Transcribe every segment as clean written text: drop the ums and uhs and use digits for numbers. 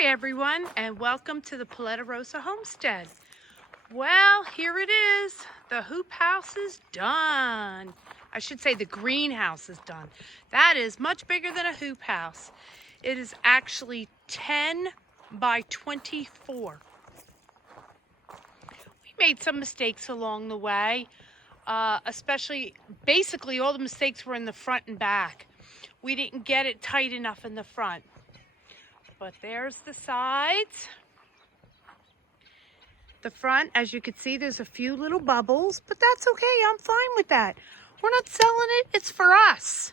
Hi everyone, and welcome to the Paletta Rosa Homestead. Well, here it is. The hoop house is done. I should say the greenhouse is done. That is much bigger than a hoop house. It is actually 10 by 24. We made some mistakes along the way, basically all the mistakes were in the front and back. We didn't get it tight enough in the front. But there's the sides. The front, as you can see, there's a few little bubbles, but that's okay. I'm fine with that. We're not selling it. It's for us.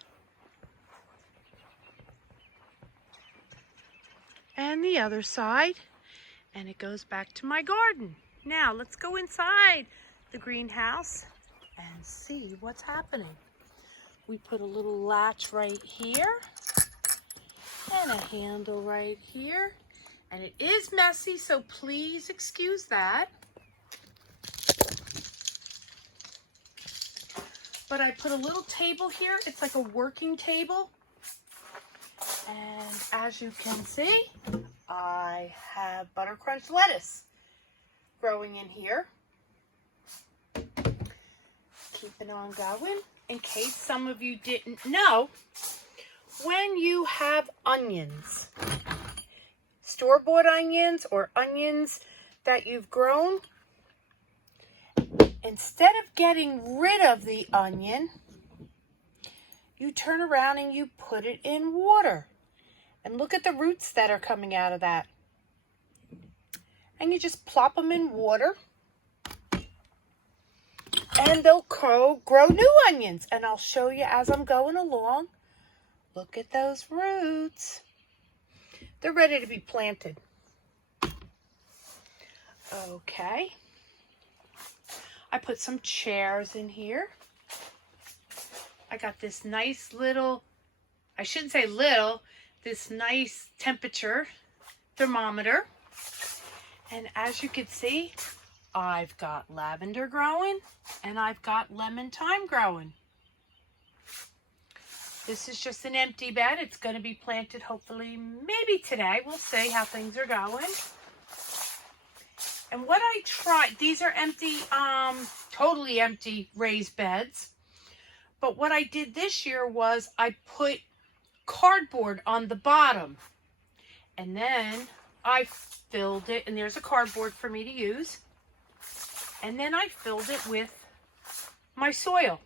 And the other side. And it goes back to my garden. Now, let's go inside the greenhouse and see what's happening. We put a little latch right here. And a handle right here. And it is messy, so please excuse that. But I put a little table here. It's like a working table. And as you can see, I have butter crunch lettuce growing in here. Keeping on going. In case some of you didn't know, when you have onions, store-bought onions or onions that you've grown, instead of getting rid of the onion, you turn around and you put it in water. And look at the roots that are coming out of that. And you just plop them in water. And they'll grow new onions. And I'll show you as I'm going along. Look at those roots. They're ready to be planted. Okay. I put some chairs in here. I got this nice little, I shouldn't say little, this nice temperature thermometer. And as you can see, I've got lavender growing and I've got lemon thyme growing. This is just an empty bed. It's going to be planted hopefully maybe today. We'll see how things are going. And what I tried, these are empty, totally empty raised beds. But what I did this year was I put cardboard on the bottom. And then I filled it, and there's a cardboard for me to use. And then I filled it with my soil.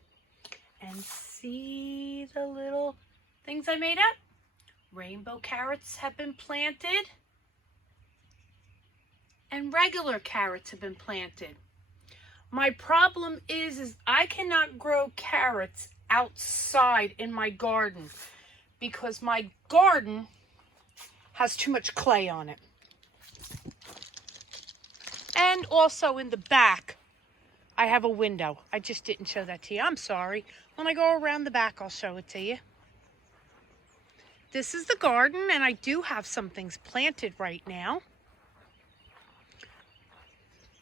And see the little things I made up? Rainbow carrots have been planted. And regular carrots have been planted. My problem is I cannot grow carrots outside in my garden because my garden has too much clay on it. And also in the back, I have a window. I just didn't show that to you. I'm sorry. When I go around the back, I'll show it to you. This is the garden, and I do have some things planted right now.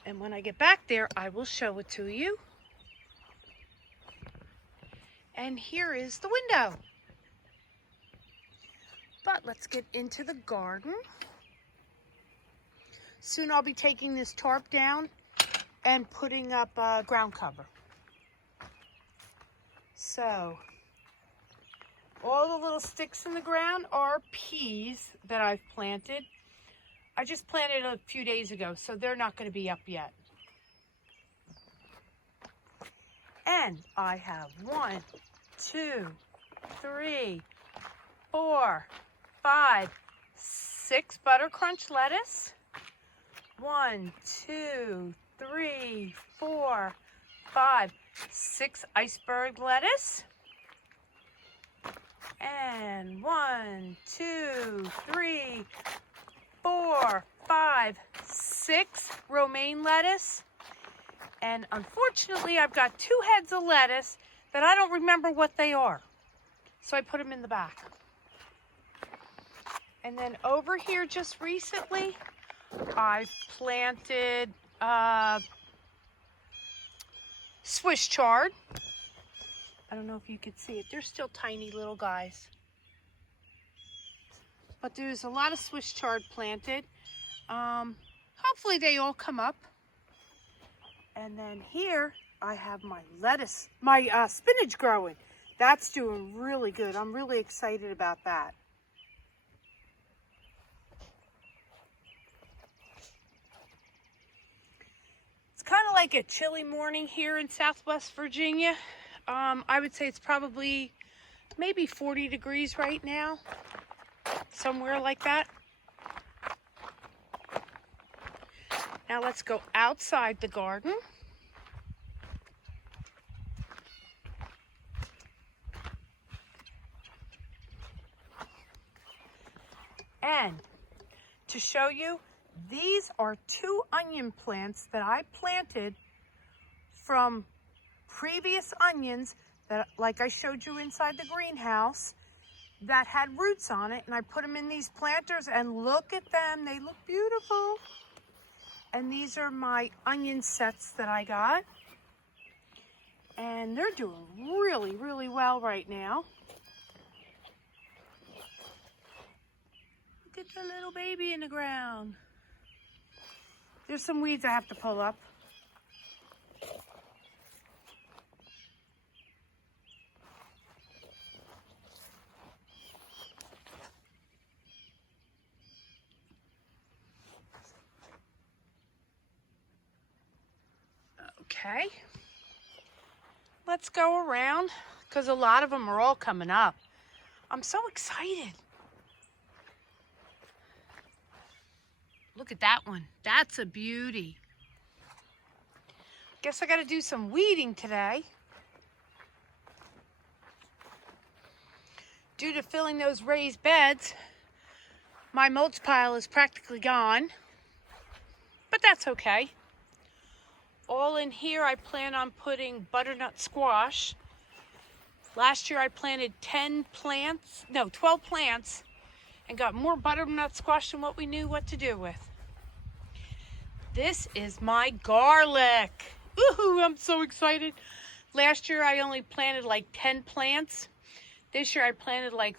And when I get back there, I will show it to you. And here is the window. But let's get into the garden. Soon I'll be taking this tarp down and putting up ground cover. So, all the little sticks in the ground are peas that I've planted. I just planted a few days ago, so they're not going to be up yet. And I have 1, 2, 3, 4, 5, 6 butter crunch lettuce. 1, 2, 3, 4, 5, 6 iceberg lettuce. And 1, 2, 3, 4, 5, 6 romaine lettuce. And unfortunately, I've got 2 heads of lettuce that I don't remember what they are. So I put them in the back. And then over here just recently, I've planted Swiss chard. I don't know if you could see it. They're still tiny little guys. but there's a lot of Swiss chard planted. Hopefully they all come up. And then here I have my lettuce, my spinach growing. That's doing really good. I'm really excited about that. It's kind of like a chilly morning here in Southwest Virginia. I would say it's probably maybe 40 degrees right now, somewhere like that. Now let's go outside the garden. And to show you, these are 2 onion plants that I planted from previous onions that, like I showed you inside the greenhouse, that had roots on it, and I put them in these planters, and look at them, they look beautiful. And these are my onion sets that I got, and they're doing really, really well right now. Look at the little baby in the ground. There's some weeds I have to pull up. Okay, let's go around because a lot of them are all coming up. I'm so excited. Look at that one. That's a beauty. Guess I got to do some weeding today. Due to filling those raised beds, my mulch pile is practically gone, but that's okay. All in here, I plan on putting butternut squash. Last year I planted 12 plants and got more butternut squash than what we knew what to do with. This is my garlic. Ooh, I'm so excited. Last year I only planted like 10 plants. This year I planted like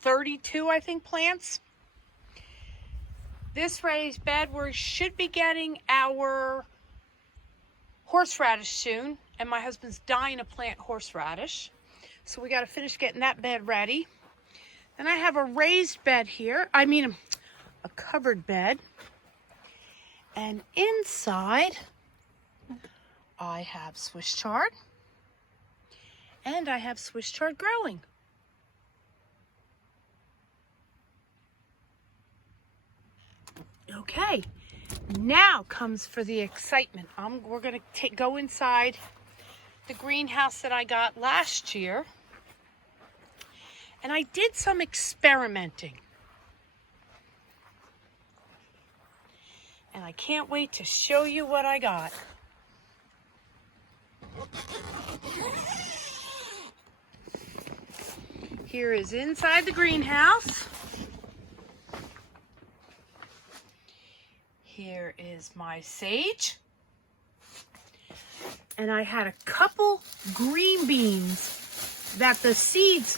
32, I think, plants. This raised bed, we should be getting our horseradish soon, and my husband's dying to plant horseradish, so we got to finish getting that bed ready. Then I have a raised bed here, a covered bed, and inside I have Swiss chard, and I have Swiss chard growing. Okay, now comes for the excitement. We're going to go inside the greenhouse that I got last year. And I did some experimenting. And I can't wait to show you what I got. Here is inside the greenhouse. Here is my sage. And I had a couple green beans that the seeds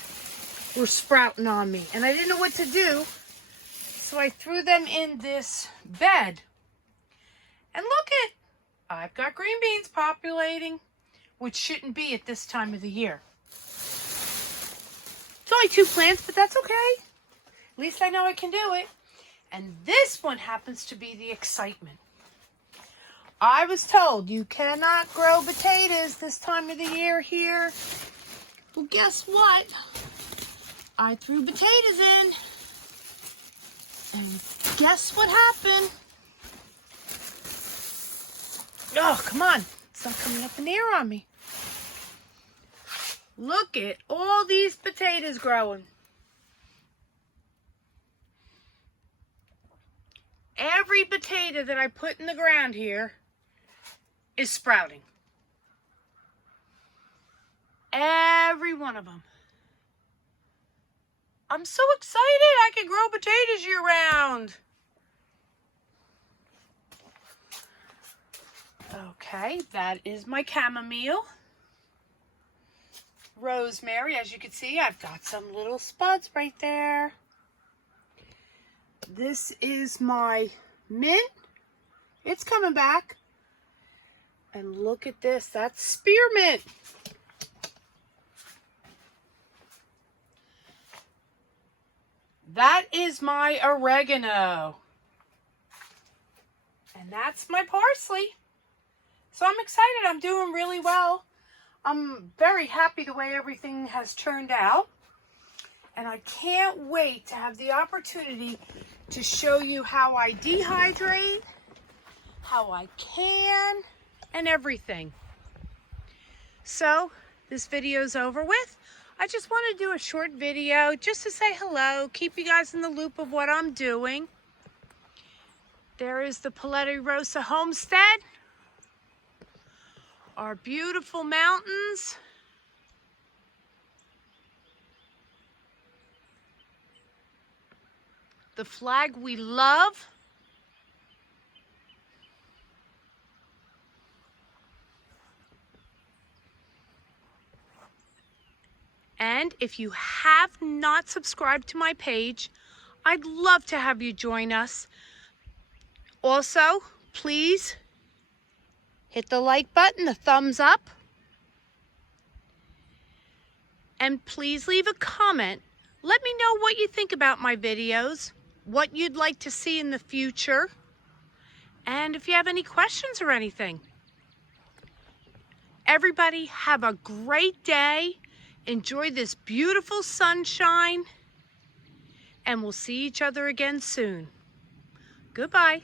were sprouting on me. And I didn't know what to do. So I threw them in this bed. And look it, I've got green beans populating, which shouldn't be at this time of the year. It's only 2 plants, but that's okay. At least I know I can do it. And this one happens to be the excitement. I was told you cannot grow potatoes this time of the year here. Well, guess what? I threw potatoes in. And guess what happened? Oh, come on. It's not coming up in the air on me. Look at all these potatoes growing. Every potato that I put in the ground here is sprouting. Every one of them. I'm so excited I can grow potatoes year round. Okay, that is my chamomile. rosemary. As you can see, I've got some little spuds right there. This is my mint. It's coming back. And look at this. That's spearmint. That is my oregano. And that's my parsley. So I'm excited. I'm doing really well. I'm very happy the way everything has turned out. And I can't wait to have the opportunity to show you how I dehydrate, how I can, and everything. So this video's over with. I just want to do a short video just to say hello, keep you guys in the loop of what I'm doing. There is the Paleta Rosa Homestead, our beautiful mountains, the flag we love, and if you have not subscribed to my page, I'd love to have you join us. Also, please hit the like button, the thumbs up, and please leave a comment. Let me know what you think about my videos, what you'd like to see in the future, and if you have any questions or anything. Everybody have a great day. Enjoy this beautiful sunshine, and we'll see each other again soon. Goodbye.